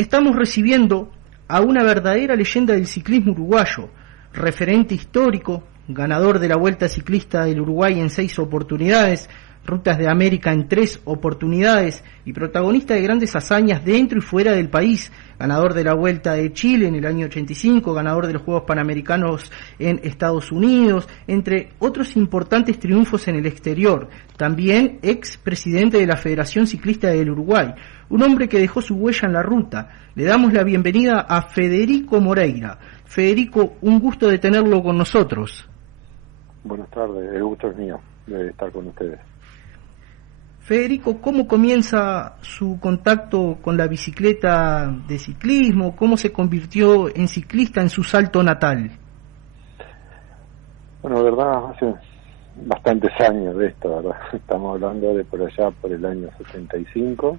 Estamos recibiendo a una verdadera leyenda del ciclismo uruguayo, referente histórico, ganador de la Vuelta Ciclista del Uruguay en 6 oportunidades, Rutas de América en 3 oportunidades y protagonista de grandes hazañas dentro y fuera del país, ganador de la Vuelta de Chile en el año 85, ganador de los Juegos Panamericanos en Estados Unidos, entre otros importantes triunfos en el exterior, también ex presidente de la Federación Ciclista del Uruguay, un hombre que dejó su huella en la ruta. Le damos la bienvenida a Federico Moreira. Federico, un gusto de tenerlo con nosotros. Buenas tardes, el gusto es mío de estar con ustedes. Federico, ¿cómo comienza su contacto con la bicicleta de ciclismo? ¿Cómo se convirtió en ciclista en su Salto natal? Bueno, verdad, hace bastantes años de esto, ¿verdad? Estamos hablando de por allá, por el año 75,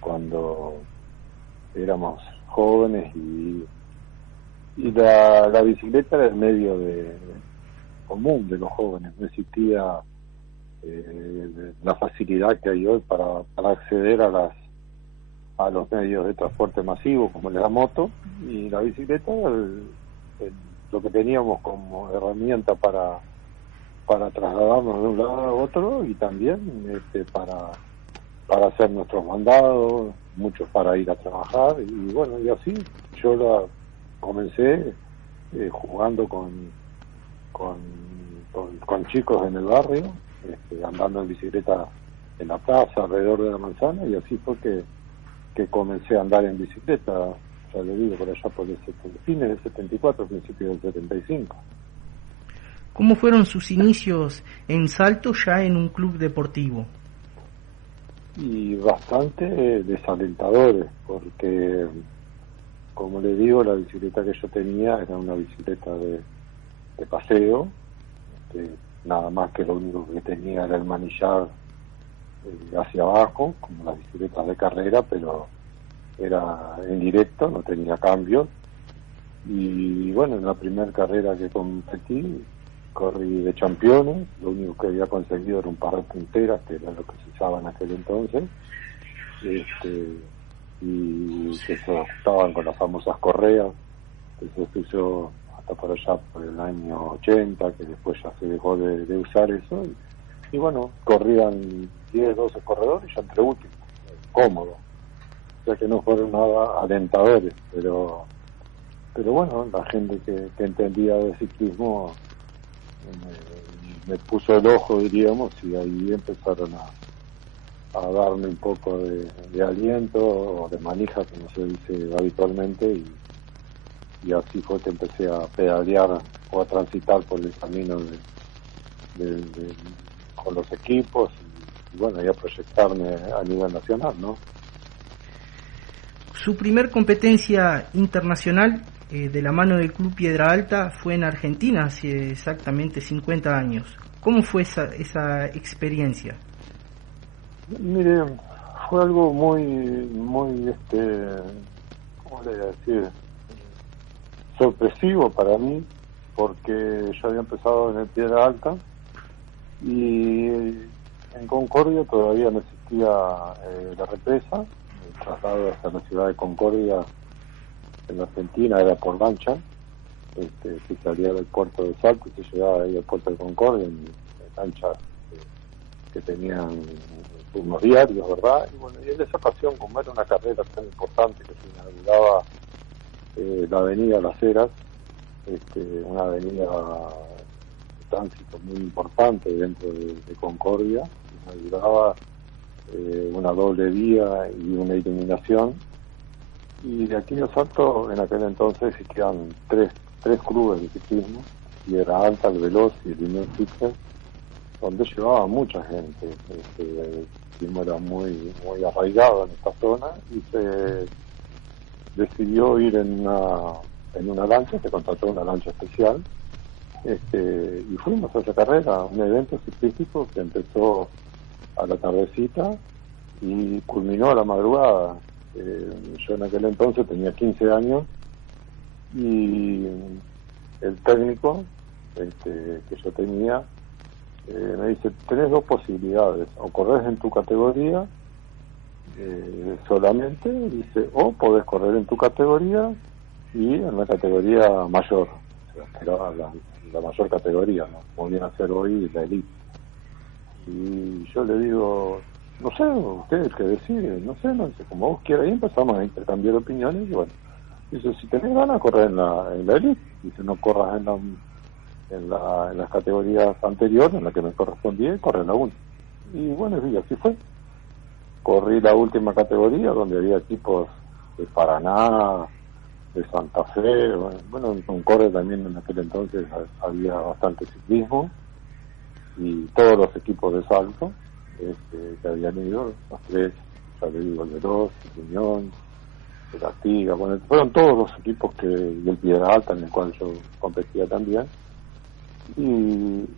cuando éramos jóvenes y la bicicleta era el medio común de los jóvenes, no existía la facilidad que hay hoy para acceder a los medios de transporte masivo como la moto, y la bicicleta lo que teníamos como herramienta para trasladarnos de un lado a otro, y también para hacer nuestros mandados, muchos para ir a trabajar, y bueno, y así yo comencé jugando con chicos en el barrio, andando en bicicleta en la plaza, alrededor de la manzana, y así fue que comencé a andar en bicicleta, ya le digo, por allá por fines del 74, principios del 75. ¿Cómo fueron sus inicios en Salto ya en un club deportivo? Y bastante desalentadores, porque, como le digo, la bicicleta que yo tenía era una bicicleta de paseo, nada más que lo único que tenía era el manillar hacia abajo, como las bicicletas de carrera, pero era en directo, no tenía cambios. Y bueno, en la primera carrera que competí, corrí de campeones, lo único que había conseguido era un par de punteras, que era lo que se usaba en aquel entonces, y que se ajustaban con las famosas correas, eso se usó hasta por allá por el año 80, que después ya se dejó de usar eso, y bueno, corrían 10, 12 corredores y ya entre últimos, cómodo, o sea que no fueron nada alentadores, pero bueno, la gente que entendía de ciclismo me puso el ojo, diríamos, y ahí empezaron a darme un poco de aliento o de manija, como se dice habitualmente, y así fue que empecé a pedalear o a transitar por el camino con los equipos y bueno, y a proyectarme a nivel nacional, ¿no? Su primer competencia internacional de la mano del Club Piedra Alta fue en Argentina hace exactamente 50 años. ¿Cómo fue esa experiencia? Mire, fue algo muy, ¿cómo le voy a decir? Sorpresivo para mí, porque yo había empezado en el Piedra Alta y en Concordia todavía no existía la represa. El traslado hacia la ciudad de Concordia en la Argentina era por lancha, que salía del puerto de Salto y se llegaba ahí al puerto de Concordia en lanchas que tenían turnos diarios, ¿verdad? Y bueno, y en esa ocasión, como era una carrera tan importante que se inauguraba la avenida Las Heras, una avenida de tránsito muy importante dentro de Concordia, inauguraba una doble vía y una iluminación, y de aquí de Salto en aquel entonces existían tres clubes de ciclismo, Piedra Alta, el Veloz y el Unión Ciclismo, donde llevaba mucha gente. El ciclismo era muy arraigado en esta zona y se decidió ir en una lancha, se contrató una lancha especial, y fuimos a esa carrera, un evento ciclístico que empezó a la tardecita y culminó a la madrugada. Yo en aquel entonces tenía 15 años y el técnico que yo tenía me dice: tenés dos posibilidades, o corres en tu categoría solamente, dice, o podés correr en tu categoría y en la categoría mayor, o sea, que era la mayor categoría, ¿no? Como viene a ser hoy la elite. Y yo le digo, no sé, usted es el que decide, no sé, como vos quieras. Y empezamos a intercambiar opiniones y bueno, dice, si tenés ganas de correr en la elite, dice, no corras en las categorías anteriores, en la que me correspondía, y corre en la 1. Y bueno, y así fue. Corrí la última categoría, donde había equipos de Paraná, de Santa Fe, bueno, en Concordia también en aquel entonces había bastante ciclismo, y todos los equipos de salto que habían ido, los tres, ya le digo, el Veloz, el Unión, el Artigas, bueno, fueron todos los equipos y el Piedra Alta, en el cual yo competía también, y en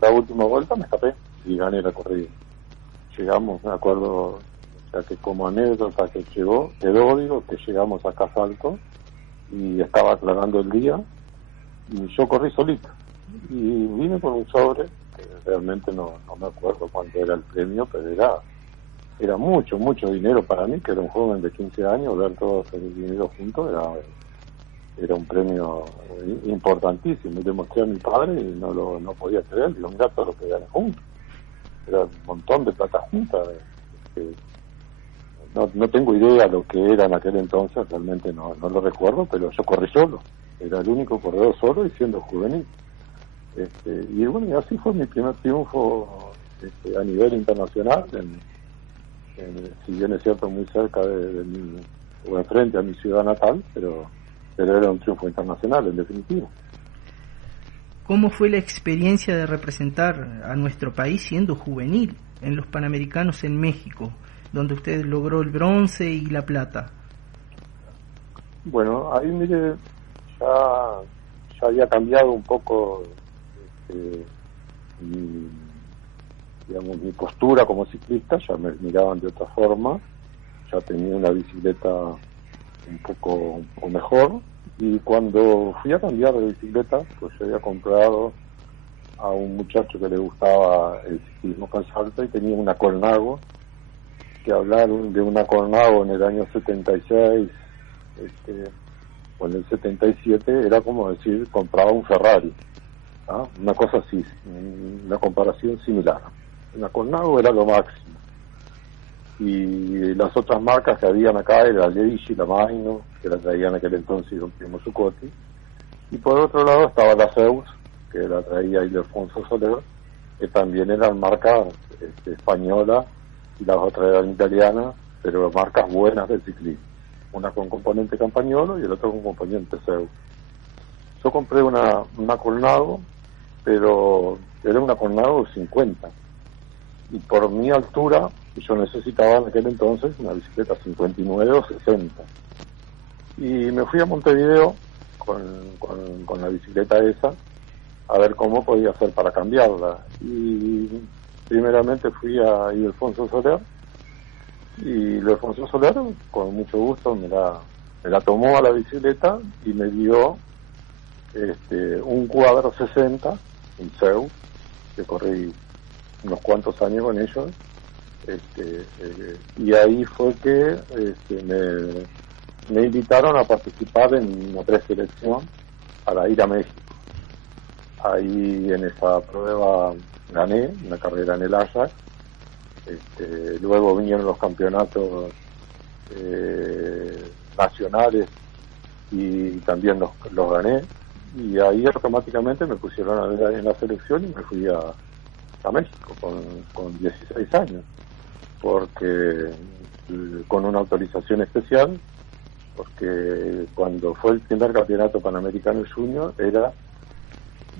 la última vuelta me escapé y gané la corrida. Llegamos, me acuerdo, o sea, que como anécdota que quedó, digo, que llegamos a Casalto y estaba aclarando el día y yo corrí solito y vine con un sobre que realmente no me acuerdo cuánto era el premio, pero era mucho dinero para mí, que era un joven de 15 años. Ver todo ese dinero junto era un premio importantísimo. Y le mostré a mi padre y no podía creer. Digo, mirá todo lo que gané juntos. Era un montón de plata junta. No tengo idea lo que era en aquel entonces, realmente no lo recuerdo, pero yo corrí solo. Era el único corredor solo y siendo juvenil. Y bueno, y así fue mi primer triunfo a nivel internacional, si bien es cierto muy cerca o enfrente a mi ciudad natal, pero era un triunfo internacional en definitiva. ¿Cómo fue la experiencia de representar a nuestro país siendo juvenil en los Panamericanos en México, donde usted logró el bronce y la plata? Bueno, ahí mire, ya había cambiado un poco mi postura como ciclista, ya me miraban de otra forma, ya tenía una bicicleta un poco mejor, y cuando fui a cambiar de bicicleta, pues yo había comprado a un muchacho que le gustaba el ciclismo con salto y tenía una Colnago, que hablar de una Colnago en el año 76 o en el 77 era como decir compraba un Ferrari, ¿ah? Una cosa así, una comparación similar. La Colnago era lo máximo, y las otras marcas que habían acá era la Leishi, la Maino, que la traían en aquel entonces Don Primo Zuccotti, y por otro lado estaba la Zeus, que la traía Ildefonso Soler, que también eran marcas españolas, y las otras eran italianas, pero marcas buenas del ciclismo, una con componente Campagnolo y el otro con componente Zeus. Yo compré una Colnago, pero era una Colnago 50, y por mi altura yo necesitaba en aquel entonces una bicicleta 59 o 60, y me fui a Montevideo con la bicicleta esa a ver cómo podía hacer para cambiarla. Y primeramente fui a Ildefonso Soler, y Ildefonso Soler con mucho gusto me la tomó a la bicicleta y me dio un cuadro 60, un Zeus, que corrí unos cuantos años con ellos, y ahí fue que me invitaron a participar en una preselección para ir a México. Ahí en esa prueba gané una carrera en el Ajax. Luego vinieron los campeonatos nacionales y también los gané, y ahí automáticamente me pusieron en la selección y me fui a México con 16 años, porque con una autorización especial, porque cuando fue el primer campeonato panamericano junior era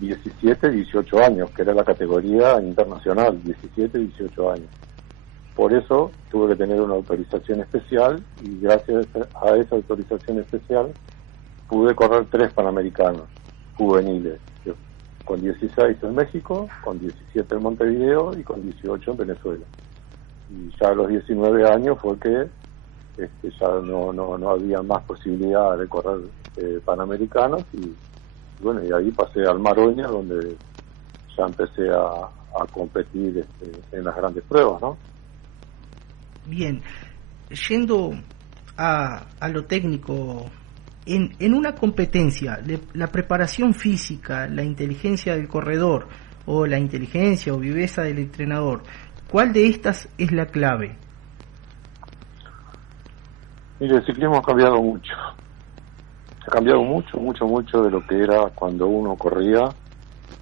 17, 18 años, que era la categoría internacional, 17, 18 años. Por eso tuve que tener una autorización especial, y gracias a esa autorización especial pude correr 3 panamericanos juveniles, con 16 en México, con 17 en Montevideo y con 18 en Venezuela. Y ya a los 19 años fue que ya no había más posibilidad de correr panamericanos, y bueno, y ahí pasé al Maroña, donde ya empecé a competir en las grandes pruebas, ¿no? Bien, yendo a lo técnico, en una competencia, la preparación física, la inteligencia del corredor o la inteligencia o viveza del entrenador, ¿cuál de estas es la clave? Mire, el ciclismo ha cambiado mucho. Ha cambiado mucho de lo que era cuando uno corría.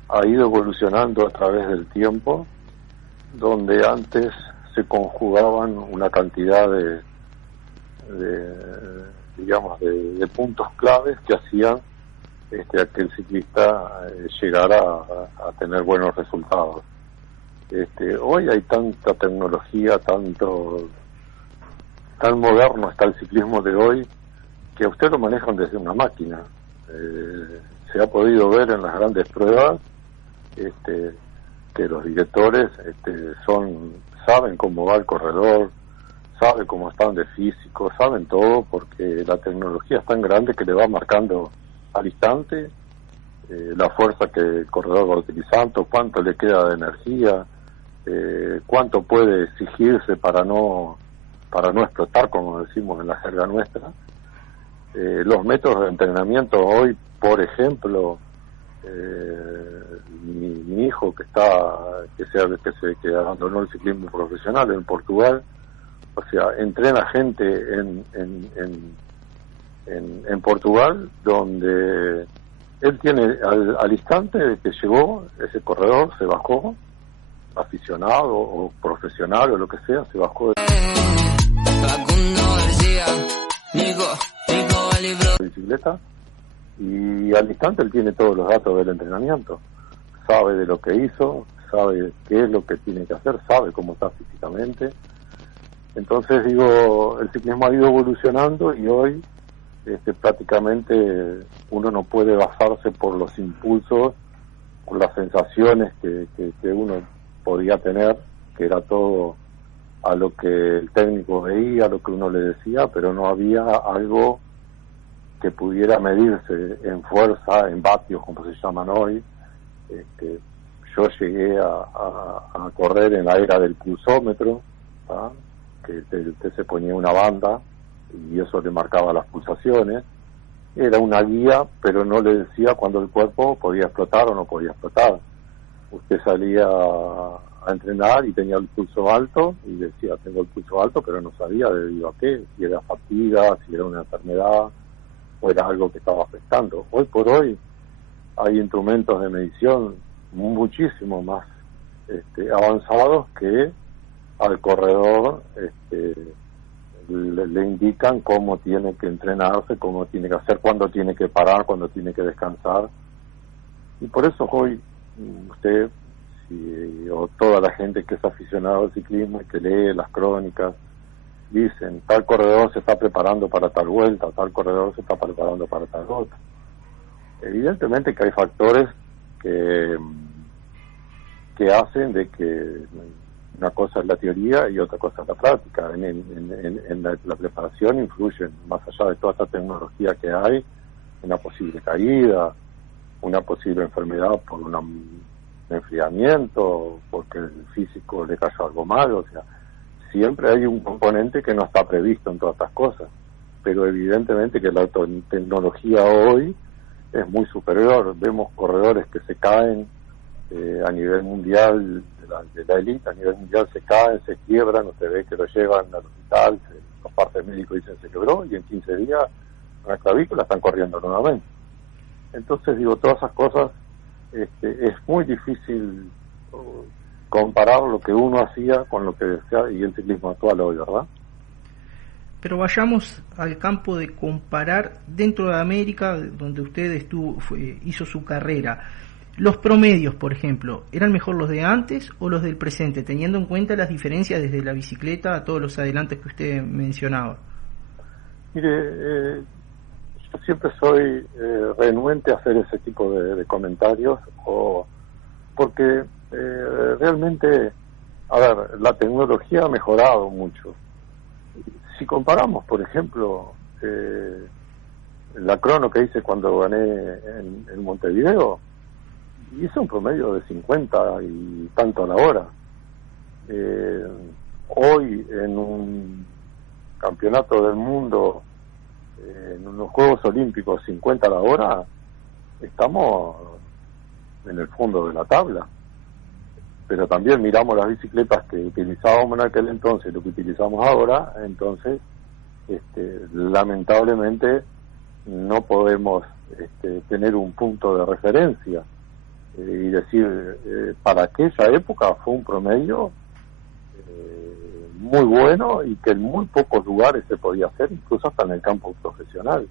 Ha ido evolucionando a través del tiempo, donde antes se conjugaban una cantidad de puntos claves que hacían a que el ciclista llegara a tener buenos resultados. Hoy hay tanta tecnología, tan moderno está el ciclismo de hoy, que a usted lo manejan desde una máquina. Se ha podido ver en las grandes pruebas que los directores saben cómo va el corredor, saben cómo están de físico, saben todo, porque la tecnología es tan grande que le va marcando al instante la fuerza que el corredor va utilizando, cuánto le queda de energía, cuánto puede exigirse para no explotar, como decimos en la jerga nuestra. Los métodos de entrenamiento hoy, por ejemplo, mi hijo que abandonó el ciclismo profesional en Portugal, o sea, entrena gente en Portugal, donde él tiene al instante de que llegó ese corredor, se bajó, aficionado o profesional o lo que sea, se bajó de bicicleta y al instante él tiene todos los datos del entrenamiento, sabe de lo que hizo, sabe qué es lo que tiene que hacer, sabe cómo está físicamente. Entonces el ciclismo ha ido evolucionando y hoy prácticamente uno no puede basarse por los impulsos, por las sensaciones que uno podía tener, que era todo a lo que el técnico veía, a lo que uno le decía, pero no había algo que pudiera medirse en fuerza, en vatios, como se llaman hoy. Yo llegué a correr en la era del pulsómetro, ¿tá? Que usted se ponía una banda y eso le marcaba las pulsaciones. Era una guía, pero no le decía cuándo el cuerpo podía explotar o no podía explotar. Usted salía a entrenar y tenía el pulso alto y decía, tengo el pulso alto, pero no sabía debido a qué, si era fatiga, si era una enfermedad o era algo que estaba afectando. Hoy por hoy hay instrumentos de medición muchísimo más avanzados que al corredor le indican cómo tiene que entrenarse, cómo tiene que hacer, cuándo tiene que parar, cuándo tiene que descansar. Y por eso hoy usted o toda la gente que es aficionado al ciclismo y que lee las crónicas dicen, tal corredor se está preparando para tal vuelta, tal corredor se está preparando para tal otra. Evidentemente que hay factores que hacen de que una cosa es la teoría y otra cosa es la práctica. En la preparación influyen, más allá de toda esta tecnología que hay, una posible caída, una posible enfermedad por un enfriamiento, porque el físico le cayó algo mal, o sea, siempre hay un componente que no está previsto en todas estas cosas, pero evidentemente que la tecnología hoy es muy superior. Vemos corredores que se caen a nivel mundial, de la élite, a nivel mundial se caen, se quiebran, usted ve que lo llevan al hospital, los partes médicos dicen se quebró, y en 15 días una clavícula están corriendo nuevamente. Entonces todas esas cosas, es muy difícil comparar lo que uno hacía con lo que decía y el ciclismo actual hoy, ¿verdad? Pero vayamos al campo de comparar dentro de América, donde usted hizo su carrera. Los promedios, por ejemplo, ¿eran mejor los de antes o los del presente, teniendo en cuenta las diferencias desde la bicicleta a todos los adelantes que usted mencionaba? Mire, yo siempre soy renuente a hacer ese tipo de comentarios, porque realmente, la tecnología ha mejorado mucho. Si comparamos, por ejemplo, la crono que hice cuando gané en Montevideo, hice un promedio de 50 y tanto a la hora. Hoy en campeonato del mundo en los Juegos Olímpicos 50 a la hora, estamos en el fondo de la tabla. Pero también miramos las bicicletas que utilizábamos en aquel entonces, lo que utilizamos ahora, entonces lamentablemente no podemos tener un punto de referencia y decir, para aquella época fue un promedio muy bueno y que en muy pocos lugares se podía hacer, incluso hasta en el campo profesional.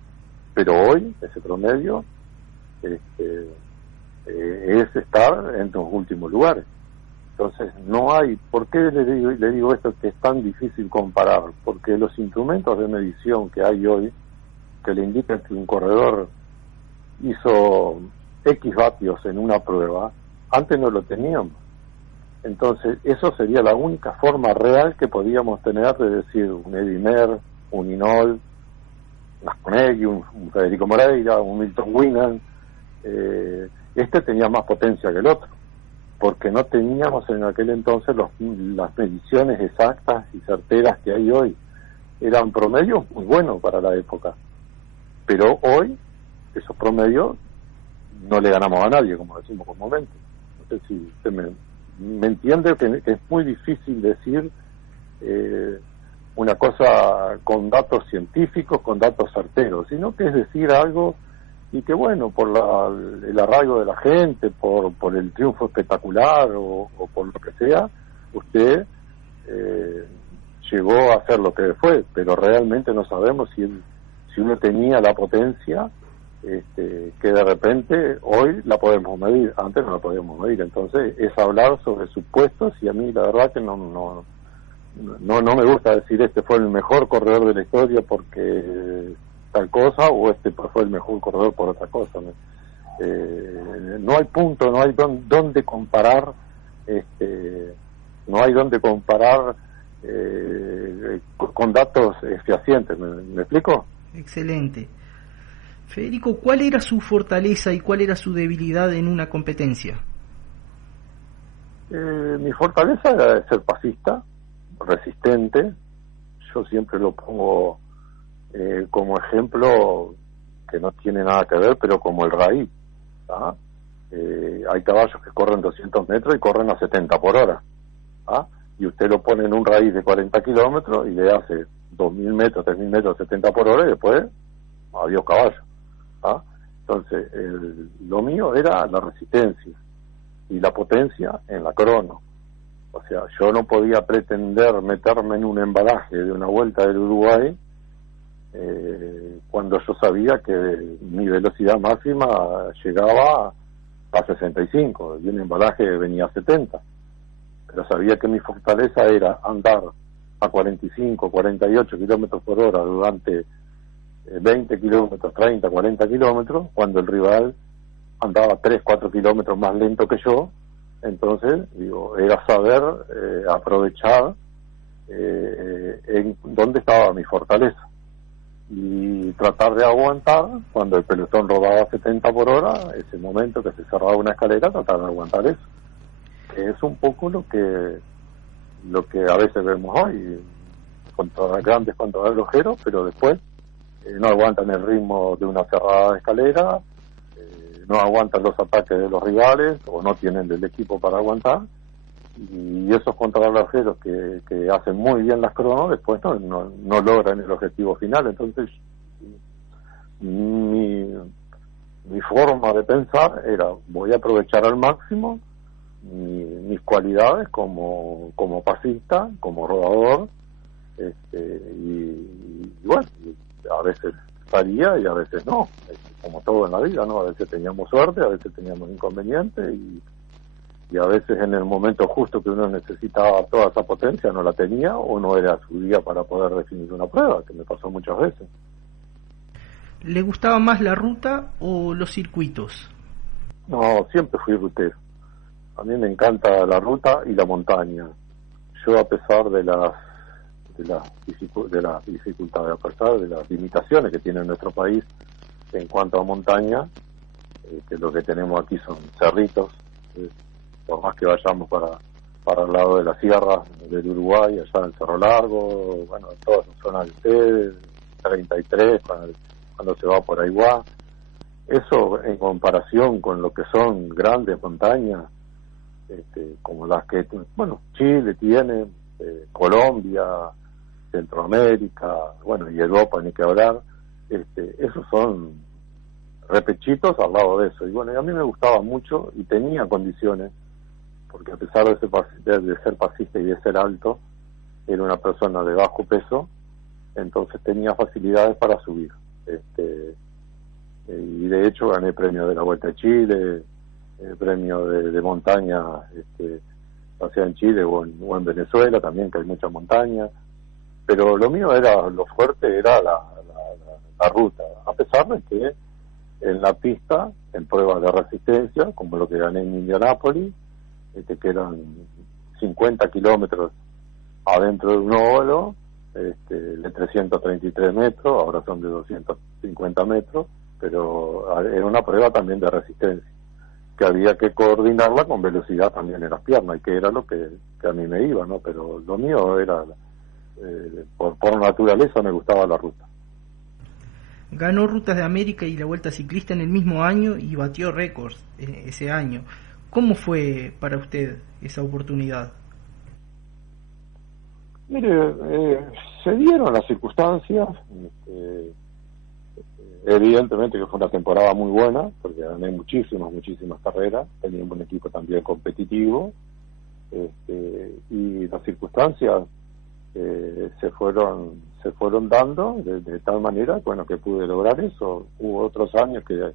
Pero hoy ese promedio es estar en los últimos lugares. Entonces no hay, ¿por qué le digo esto que es tan difícil comparar? Porque los instrumentos de medición que hay hoy, que le indican que un corredor hizo X vatios en una prueba, antes no lo teníamos. Entonces eso sería la única forma real que podíamos tener de decir un Eddy Merckx, un Hinault, un Asconegui, un Federico Moreira, un Milton Winnan. Tenía más potencia que el otro, porque no teníamos en aquel entonces las mediciones exactas y certeras que hay hoy. Eran promedios muy buenos para la época, pero hoy esos promedios no le ganamos a nadie, como decimos comúnmente. No sé si usted me entiende, que es muy difícil decir una cosa con datos científicos, con datos certeros, sino que es decir algo y que bueno, por el arraigo de la gente, por el triunfo espectacular o por lo que sea, usted llegó a hacer lo que fue, pero realmente no sabemos si uno tenía la potencia que de repente hoy la podemos medir, antes no la podíamos medir. Entonces es hablar sobre supuestos, y a mí la verdad que no me gusta decir fue el mejor corredor de la historia porque tal cosa, o fue el mejor corredor por otra cosa. No hay punto, no hay dónde comparar, no hay dónde comparar con datos fehacientes. ¿Me explico? Excelente. Federico, ¿cuál era su fortaleza y cuál era su debilidad en una competencia? Mi fortaleza era ser pacista, resistente. Yo siempre lo pongo como ejemplo, que no tiene nada que ver, pero como el raíz. Hay caballos que corren 200 metros y corren a 70 por hora. Y usted lo pone en un raíz de 40 kilómetros y le hace 2.000 metros, 3.000 metros, 70 por hora, y después adiós caballo. Entonces lo mío era la resistencia y la potencia en la crono. O sea, yo no podía pretender meterme en un embalaje de una vuelta del Uruguay cuando yo sabía que mi velocidad máxima llegaba a 65 y un embalaje venía a 70, pero sabía que mi fortaleza era andar a 45, 48 kilómetros por hora durante 20 kilómetros, 30, 40 kilómetros, cuando el rival andaba 3, 4 kilómetros más lento que yo. Entonces, era saber aprovechar en dónde estaba mi fortaleza y tratar de aguantar cuando el pelotón rodaba 70 por hora, ese momento que se cerraba una escalera, tratar de aguantar eso, que es un poco lo que a veces vemos hoy contra grandes contrarrelojeros, pero después no aguantan el ritmo de una cerrada escalera, no aguantan los ataques de los rivales o no tienen el equipo para aguantar, y esos contrarrelojeros que hacen muy bien las cronos después no logran el objetivo final. Entonces mi forma de pensar era: voy a aprovechar al máximo mis cualidades como pasista, como rodador, y bueno, a veces salía y a veces no, como todo en la vida, ¿no? A veces teníamos suerte, a veces teníamos inconvenientes, y a veces en el momento justo que uno necesitaba toda esa potencia no la tenía, o no era su día para poder definir una prueba, que me pasó muchas veces. ¿Le gustaba más la ruta o los circuitos? No, siempre fui rutero. A mí me encanta la ruta y la montaña. Yo, a pesar de las dificultades, a pesar de las limitaciones que tiene nuestro país en cuanto a montaña, que lo que tenemos aquí son cerritos, por más que vayamos para para el lado de la sierra del Uruguay, allá en Cerro Largo, bueno, en toda esa zona del T, 33, cuando se va por Aiguá. Eso en comparación con lo que son grandes montañas, como las que, bueno, Chile tiene, Colombia, Centroamérica, bueno, y Europa, ni que hablar, esos son repechitos al lado de eso. Y bueno, y a mí me gustaba mucho y tenía condiciones, porque a pesar de ser pasista y de ser alto, era una persona de bajo peso, entonces tenía facilidades para subir. Y de hecho gané premio de la Vuelta a Chile, premio de montaña, ya sea en Chile o en Venezuela también, que hay mucha montaña, pero lo mío lo fuerte era la ruta, a pesar de que en la pista, en pruebas de resistencia, como lo que gané en Indianápolis, que eran 50 kilómetros adentro de un óvalo, de 333 metros, ahora son de 250 metros, pero era una prueba también de resistencia, que había que coordinarla con velocidad también en las piernas, y que era lo que a mí me iba, ¿no? Pero lo mío era, por naturaleza me gustaba la ruta. Ganó Rutas de América y la Vuelta Ciclista en el mismo año y batió récords ese año. ¿Cómo fue para usted esa oportunidad? Mire, se dieron las circunstancias, evidentemente que fue una temporada muy buena, porque gané muchísimas carreras, teníamos un equipo también competitivo, y las circunstancias se fueron dando de tal manera, bueno, que pude lograr eso. Hubo otros años que,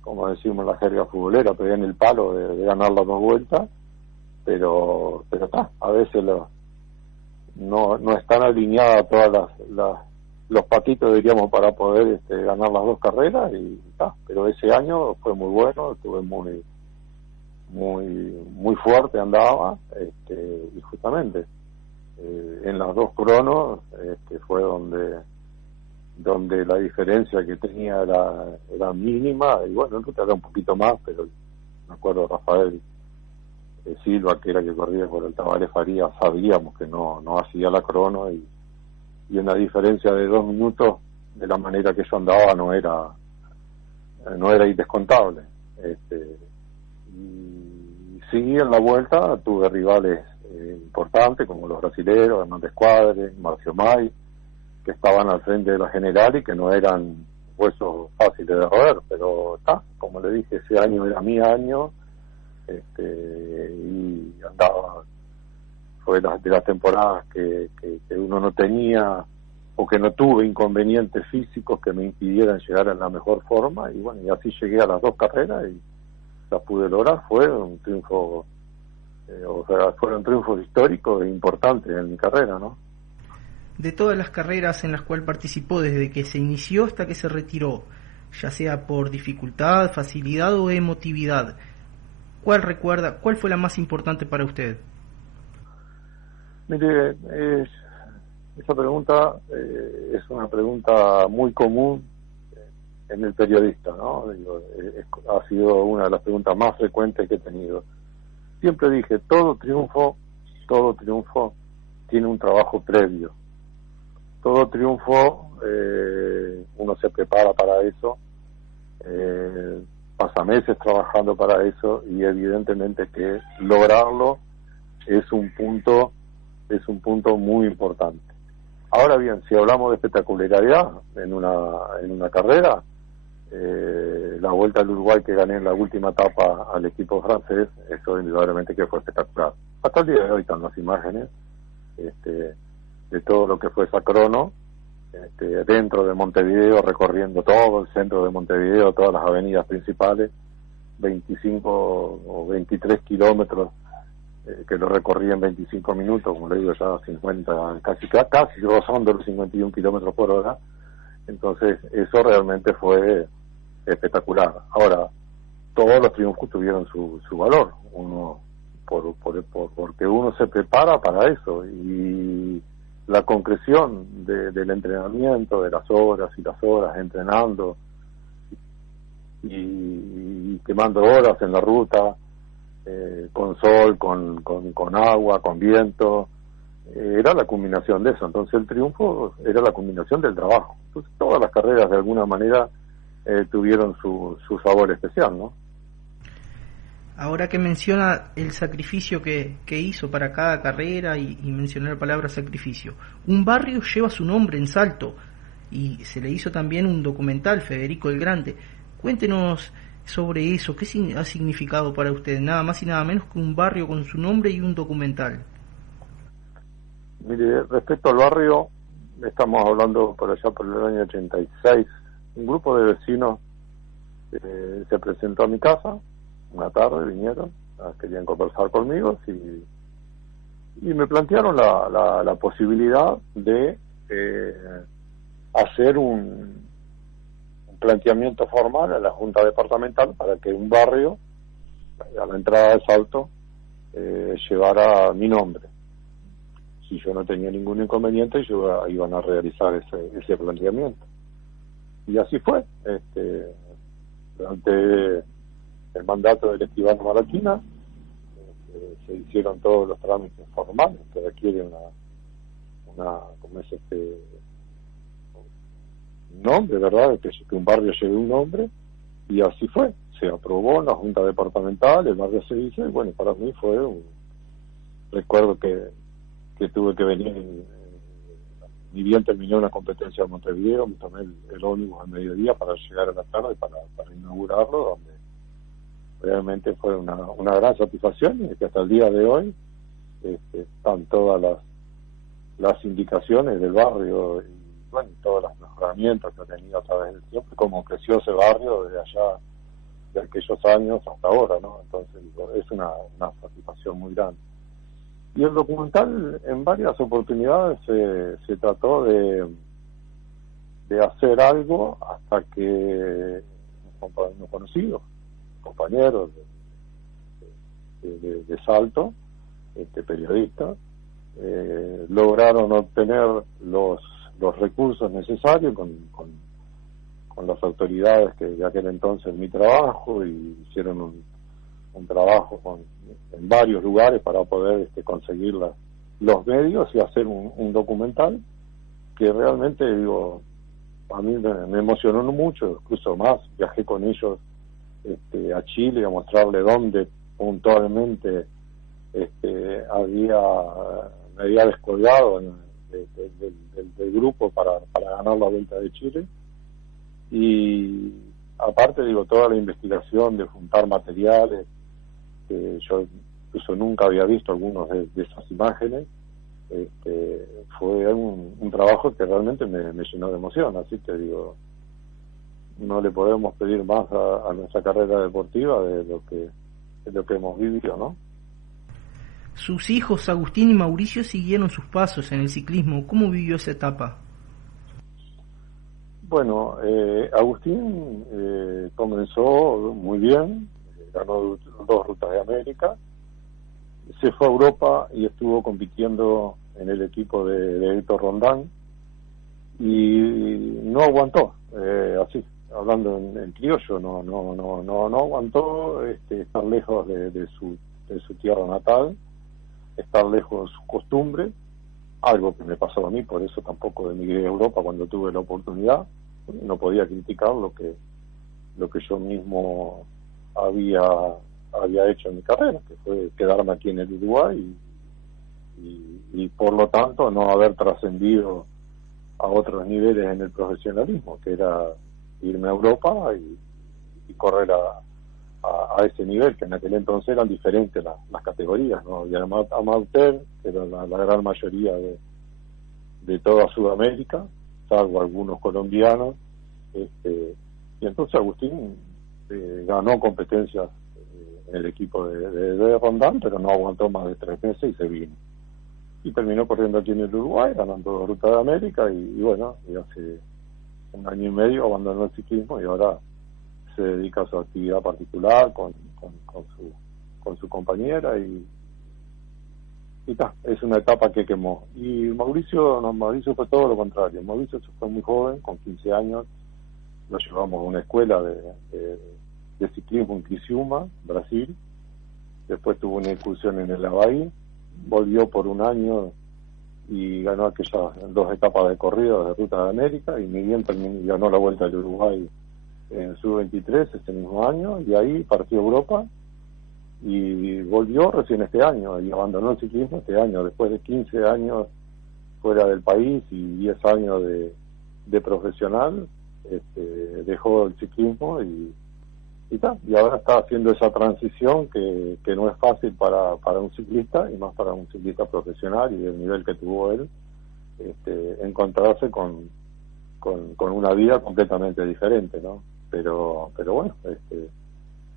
como decimos en la jerga futbolera, pegué en el palo de ganar las 2 vueltas, pero está, a veces no están alineadas todas los patitos, diríamos, para poder ganar las 2 carreras, y está. Pero ese año fue muy bueno, estuve muy fuerte, andaba, y justamente en las 2 cronos fue donde la diferencia que tenía era mínima, y bueno, en ruta era un poquito más, pero me acuerdo Rafael Silva, que era que corría por el Tabaré Faría, sabíamos que no hacía la crono, y una diferencia de 2 minutos de la manera que yo andaba no era indescontable. Y sí, en la vuelta tuve rivales importantes como los brasileros, Hernández Cuadre, Marcio May, que estaban al frente de la general y que no eran huesos fáciles de roer, pero está, como le dije, ese año era mi año, y andaba, fue de las temporadas que uno no tenía, o que no tuve inconvenientes físicos que me impidieran llegar en la mejor forma, y bueno, y así llegué a las 2 carreras y las pude lograr. Fue un triunfo, fueron triunfos históricos e importantes en mi carrera, ¿no? De todas las carreras en las cuales participó desde que se inició hasta que se retiró, ya sea por dificultad, facilidad o emotividad, ¿cuál fue la más importante para usted? Mire, esa pregunta es una pregunta muy común en el periodista, ¿no? Ha sido una de las preguntas más frecuentes que he tenido. Siempre dije, todo triunfo tiene un trabajo previo. Todo triunfo, uno se prepara para eso, pasa meses trabajando para eso, y evidentemente que lograrlo es un punto muy importante. Ahora bien, si hablamos de espectacularidad en una carrera, la Vuelta al Uruguay que gané en la última etapa al equipo francés, eso indudablemente que fue espectacular. Hasta el día de hoy están las imágenes de todo lo que fue esa crono, dentro de Montevideo, recorriendo todo el centro de Montevideo, todas las avenidas principales, 25 o 23 kilómetros, que lo recorrí en 25 minutos, como le digo, ya 50, casi rozando los 51 kilómetros por hora. Entonces eso realmente fue espectacular. Ahora, todos los triunfos tuvieron su valor, uno porque uno se prepara para eso, y la concreción del entrenamiento, de las horas y las horas entrenando y quemando horas en la ruta, con sol, con agua, con viento, era la culminación de eso. Entonces el triunfo era la culminación del trabajo. Entonces todas las carreras de alguna manera tuvieron su sabor especial, ¿no? Ahora que menciona el sacrificio que hizo para cada carrera y mencionó la palabra sacrificio, un barrio lleva su nombre en Salto y se le hizo también un documental, Federico el Grande. Cuéntenos sobre eso, ¿qué ha significado para usted? Nada más y nada menos que un barrio con su nombre y un documental. Mire, respecto al barrio, estamos hablando por allá por el año 86, un grupo de vecinos se presentó a mi casa, una tarde vinieron, querían conversar conmigo y me plantearon la posibilidad de hacer un planteamiento formal a la Junta Departamental para que un barrio, a la entrada de Salto, llevara mi nombre. Si yo no tenía ningún inconveniente, ellos iban a realizar ese planteamiento. Y así fue. Durante el mandato del escribano Malaquina, se hicieron todos los trámites formales que requieren ¿cómo es un nombre, ¿verdad? Que un barrio lleve un nombre, y así fue. Se aprobó en la Junta Departamental, el barrio se hizo, y bueno, para mí fue un recuerdo que tuve que venir, ni bien terminé una competencia en Montevideo, me tomé el ómnibus al mediodía para llegar a la tarde para inaugurarlo, donde realmente fue una gran satisfacción, y que hasta el día de hoy están todas las indicaciones del barrio y bueno, todos los mejoramientos que ha tenido a través del tiempo, cómo creció ese barrio desde allá, de aquellos años hasta ahora, ¿no? Entonces es una satisfacción muy grande. Y el documental en varias oportunidades se trató de hacer algo hasta que unos conocidos, compañeros de Salto, periodistas, lograron obtener los recursos necesarios con las autoridades que de aquel entonces mi trabajo, y hicieron un trabajo en varios lugares para poder conseguir los medios y hacer un documental que realmente, digo, a mí me emocionó mucho. Incluso más, viajé con ellos a Chile a mostrarle dónde puntualmente me había descolgado del grupo para ganar la Vuelta de Chile. Y aparte, digo, toda la investigación de juntar materiales, que yo incluso nunca había visto algunos de esas imágenes, fue un trabajo que realmente me llenó de emoción. Así que digo, no le podemos pedir más a nuestra carrera deportiva de lo que hemos vivido, ¿no? Sus hijos Agustín y Mauricio siguieron sus pasos en el ciclismo. ¿Cómo vivió esa etapa? Bueno, Agustín comenzó muy bien, ganó 2 rutas de América, se fue a Europa y estuvo compitiendo en el equipo de Héctor Rondán, y no aguantó, así, hablando en criollo, no aguantó estar lejos de su tierra natal, estar lejos de su costumbre, algo que me pasó a mí, por eso tampoco emigré a Europa cuando tuve la oportunidad. No podía criticar lo que yo mismo había hecho en mi carrera, que fue quedarme aquí en el Uruguay y por lo tanto no haber trascendido a otros niveles en el profesionalismo, que era irme a Europa y correr a ese nivel, que en aquel entonces eran diferentes las categorías, ¿no? Y además amateur, que era la gran mayoría de toda Sudamérica, salvo algunos colombianos, y entonces Agustín ganó competencias en el equipo de Rondán, pero no aguantó más de 3 meses y se vino. Y terminó corriendo aquí en el Uruguay, ganando Ruta de América, y bueno, y hace 1 año y medio abandonó el ciclismo y ahora se dedica a su actividad particular con su compañera, y es una etapa que quemó. Y Mauricio fue todo lo contrario. Mauricio se fue muy joven, con 15 años, lo llevamos a una escuela de ciclismo en Criciúma, Brasil, después tuvo una incursión en el Havaí, volvió por un año y ganó aquellas 2 etapas de corrida de Ruta de América, y ni bien ganó la Vuelta del Uruguay en sub-23 ese mismo año, y ahí partió a Europa y volvió recién este año, y abandonó el ciclismo este año, después de 15 años fuera del país y 10 años de profesional, dejó el ciclismo y ahora está haciendo esa transición que no es fácil para un ciclista, y más para un ciclista profesional y del nivel que tuvo él, encontrarse con una vida completamente diferente, ¿no? Pero bueno,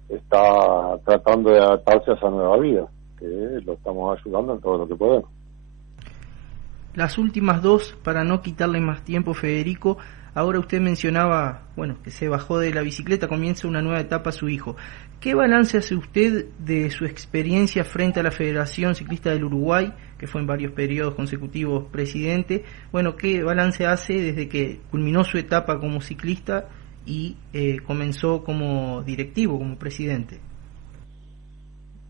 está tratando de adaptarse a esa nueva vida, que lo estamos ayudando en todo lo que podemos. Las últimas 2, para no quitarle más tiempo, Federico. Ahora usted mencionaba, que se bajó de la bicicleta, comienza una nueva etapa su hijo. ¿Qué balance hace usted de su experiencia frente a la Federación Ciclista del Uruguay, que fue en varios periodos consecutivos presidente? ¿Qué balance hace desde que culminó su etapa como ciclista y comenzó como directivo, como presidente?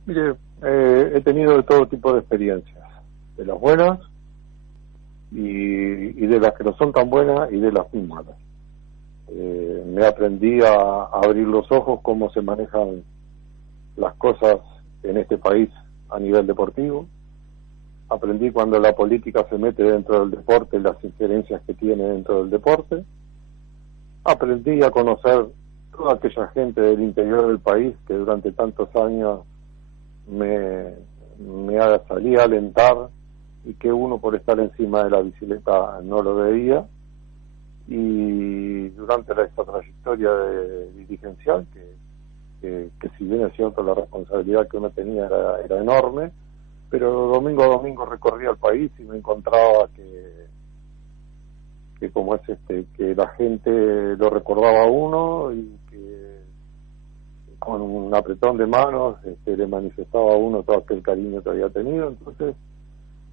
Mire, he tenido de todo tipo de experiencias, de las buenas y de las que no son tan buenas y de las muy malas. Me aprendí a abrir los ojos cómo se manejan las cosas en este país a nivel deportivo. Aprendí cuando la política se mete dentro del deporte, las injerencias que tiene dentro del deporte. Aprendí a conocer toda aquella gente del interior del país que durante tantos años me salía a alentar, y que uno, por estar encima de la bicicleta, no lo veía. Y durante esta trayectoria dirigencial, que si bien es cierto la responsabilidad que uno tenía era enorme, pero domingo a domingo recorría el país y me encontraba que como es que la gente lo recordaba a uno, y que con un apretón de manos le manifestaba a uno todo aquel cariño que había tenido. Entonces,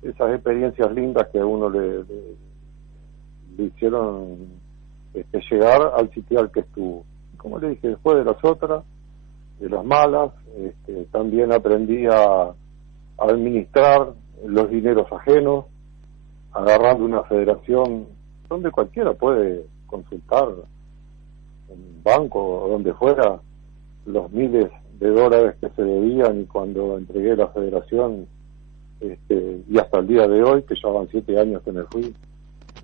esas experiencias lindas que a uno le hicieron llegar al sitio al que estuvo. Como le dije, después de las otras, de las malas, también aprendí a administrar los dineros ajenos, agarrando una federación donde cualquiera puede consultar, en un banco o donde fuera, los miles de dólares que se debían, y cuando entregué la federación, y hasta el día de hoy, que ya van 7 años que me fui,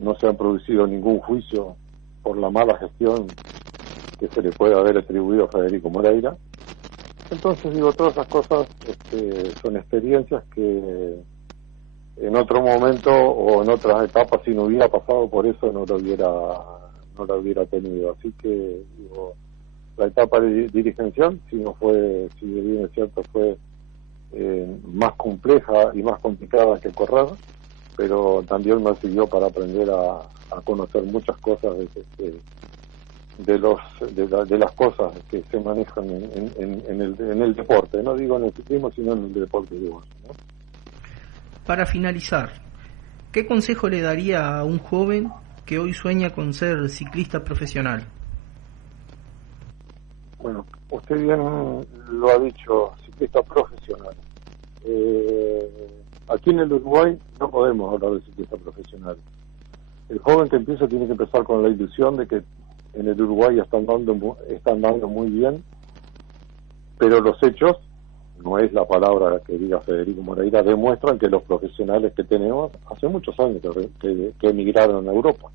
no se han producido ningún juicio por la mala gestión que se le puede haber atribuido a Federico Moreira. Entonces, todas esas cosas son experiencias que en otro momento o en otras etapas, si no hubiera pasado por eso, no la hubiera tenido. Así que la etapa dirigencial, si bien es cierto, fue más compleja y más complicada que correr, pero también me sirvió para aprender a conocer muchas cosas de las cosas que se manejan en el deporte, no digo en el ciclismo, sino en el deporte, ¿no? Para finalizar, ¿qué consejo le daría a un joven que hoy sueña con ser ciclista profesional? Bueno, usted bien lo ha dicho, ciclista profesional. Aquí en el Uruguay no podemos hablar de ciclista profesional. El joven que empieza tiene que empezar con la ilusión de que en el Uruguay están dando muy bien, pero los hechos, no es la palabra que diga Federico Moreira, demuestran que los profesionales que tenemos hace muchos años que emigraron a Europa.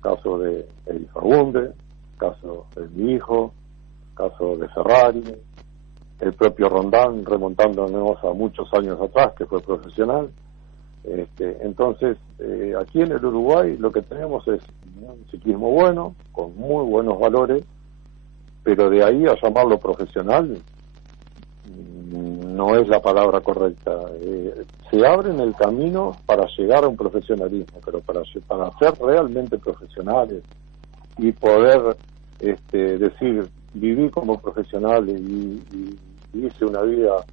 Caso de Eddie Fagundes, caso de mi hijo, caso de Ferrari, el propio Rondán, remontándonos a muchos años atrás, que fue profesional. Entonces, aquí en el Uruguay lo que tenemos es un ciclismo bueno, con muy buenos valores, pero de ahí a llamarlo profesional no es la palabra correcta. Se abre en el camino para llegar a un profesionalismo, pero para ser realmente profesionales y poder decir, viví como profesional y hice una vida,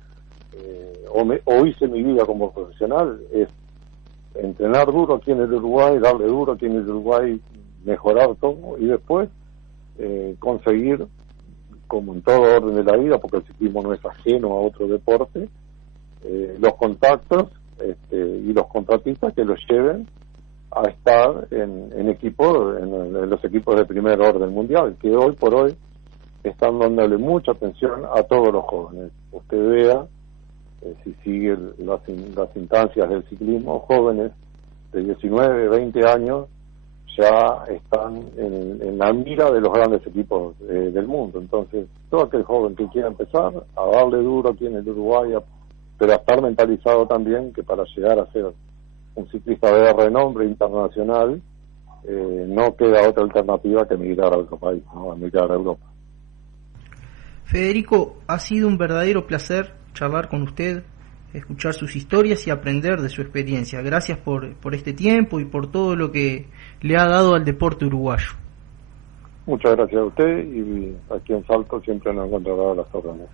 o hice mi vida como profesional, es entrenar duro aquí en el Uruguay, darle duro aquí en el Uruguay, mejorar todo, y después conseguir como en todo orden de la vida, porque el ciclismo no es ajeno a otro deporte, los contactos y los contratistas que los lleven a estar en equipos, en los equipos de primer orden mundial, que hoy por hoy están dándole mucha atención a todos los jóvenes. Usted vea, si sigue las instancias del ciclismo, jóvenes de 19, 20 años ya están en la mira de los grandes equipos del mundo. Entonces, todo aquel joven que quiera empezar a darle duro aquí en el Uruguay, pero a estar mentalizado también que para llegar a ser un ciclista de renombre internacional, no queda otra alternativa que emigrar a otro país, ¿no? Emigrar a Europa. Federico, ha sido un verdadero placer charlar con usted, escuchar sus historias y aprender de su experiencia. Gracias por este tiempo y por todo lo que le ha dado al deporte uruguayo. Muchas gracias a usted, y aquí en Salto siempre nos encontrará las órdenes.